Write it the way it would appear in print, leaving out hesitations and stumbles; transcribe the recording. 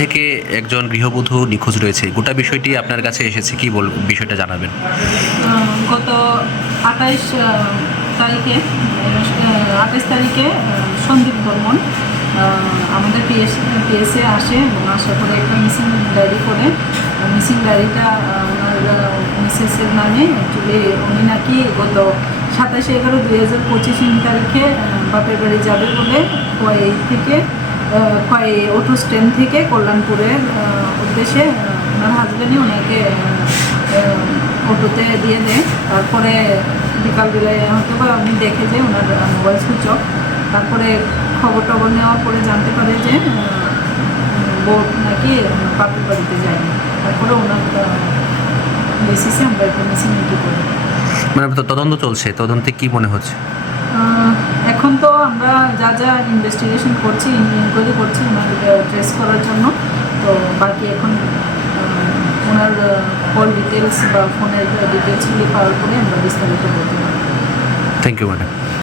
থেকে একজন গৃহবধূ নিখোঁজ রয়েছে। গোটা বিষয়টি আপনার কাছে এসেছে, কি বিষয়টা জানাবেন? গত 28 তারিখে 28 তারিখে সন্দীপ বর্মন আমাদের পিএসএ আসে এবং আসার পরে একটা মিসিং ডায়েরি করে। মিসিং ডায়েরিটা ওনার মিসেসের নামে। অ্যাকচুয়ালি উনি নাকি গত 27/11/2025 তারিখে বাপের বাড়ি যাবে বলে অটো স্ট্যান্ড থেকে কল্যাণপুরের উদ্দেশ্যে ওনার হাজব্যান্ডই ওনাকে অটোতে দিয়ে দেয়। তারপরে বিকালবেলায় হয়তো বা উনি দেখে যে ওনার মোবাইল সুইচ অফ। তারপরে খবর টবর নেওয়ার পরে জানতে পারে যে বউ নাকি বাপের বাড়িতে যায়নি। তারপরে ওনার বেসিসে আমরা একটা মিসিং মিটি করি। মানে তদন্ত চলছে, তদন্তে কি মনে হচ্ছে? এখন তো আমরা যা যা ইনভেস্টিগেশন করছি, ইনকোয়ারি করছি ওনাদেরকে ট্রেস করার জন্য। তো বাকি এখন ওনার কল ডিটেলস বা ফোনের ডিটেলসগুলি পাওয়ার পরে আমরা বিস্তারিত বলতে পারব। Thank you madam.